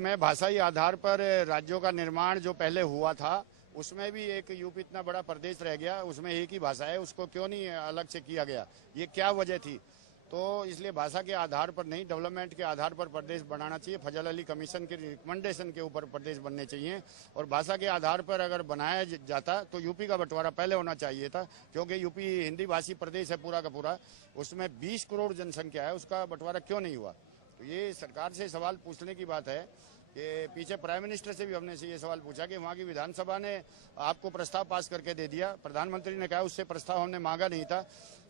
मैं भाषाई आधार पर राज्यों का निर्माण जो पहले हुआ था उसमें भी एक यूपी इतना बड़ा प्रदेश रह गया, उसमें एक ही भाषा है, उसको क्यों नहीं अलग से किया गया, ये क्या वजह थी। तो इसलिए भाषा के आधार पर नहीं, डेवलपमेंट के आधार पर प्रदेश बनाना चाहिए। फजल अली कमीशन के रिकमेंडेशन के ऊपर प्रदेश बनने चाहिए और भाषा के आधार पर अगर बनाया जाता तो यूपी का बंटवारा पहले होना चाहिए था, क्योंकि यूपी हिंदी भाषी प्रदेश है पूरा का पूरा, उसमें 20 करोड़ जनसंख्या है, उसका बंटवारा क्यों नहीं हुआ। तो ये सरकार से सवाल पूछने की बात है कि पीछे प्राइम मिनिस्टर से भी हमने ये सवाल पूछा कि वहाँ की विधानसभा ने आपको प्रस्ताव पास करके दे दिया, प्रधानमंत्री ने कहा उससे प्रस्ताव हमने मांगा नहीं था।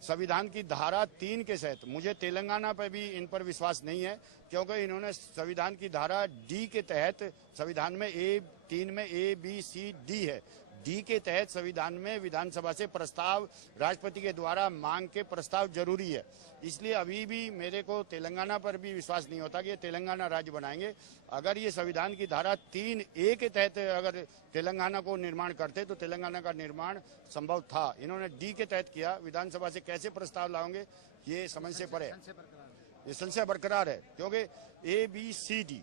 संविधान की धारा 3 के तहत मुझे तेलंगाना पर भी इन पर विश्वास नहीं है, क्योंकि इन्होंने संविधान की धारा डी के तहत, संविधान में A3 में ABCD है, डी के तहत संविधान में विधानसभा से प्रस्ताव राष्ट्रपति के द्वारा मांग के प्रस्ताव जरूरी है। इसलिए अभी भी मेरे को तेलंगाना पर भी विश्वास नहीं होता कि ये तेलंगाना राज्य बनाएंगे। अगर ये संविधान की धारा 3A के तहत अगर तेलंगाना को निर्माण करते तो तेलंगाना का निर्माण संभव था। इन्होंने डी के तहत किया, विधानसभा से कैसे प्रस्ताव लाओगे ये समझ से परे, ये संशय बरकरार है, क्योंकि ABCD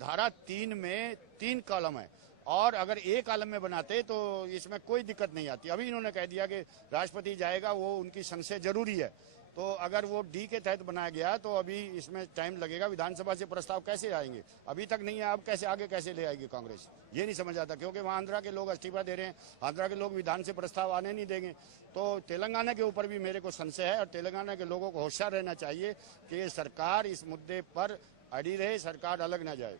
धारा 3 में 3 कॉलम है और अगर एक कॉलम में बनाते तो इसमें कोई दिक्कत नहीं आती। अभी इन्होंने कह दिया कि राष्ट्रपति जाएगा, वो उनकी संसद जरूरी है, तो अगर वो डी के तहत बनाया गया तो अभी इसमें टाइम लगेगा। विधानसभा से प्रस्ताव कैसे आएंगे, अभी तक नहीं है, अब कैसे आगे कैसे ले आएगी कांग्रेस, ये नहीं समझ आता, क्योंकि वहाँ आंध्रा के लोग इस्तीफा दे रहे हैं, आंध्रा के लोग विधान से प्रस्ताव आने नहीं देंगे। तो तेलंगाना के ऊपर भी मेरे को संशय है और तेलंगाना के लोगों को होशियार रहना चाहिए कि सरकार इस मुद्दे पर अड़ी रहे, सरकार अलग न जाए।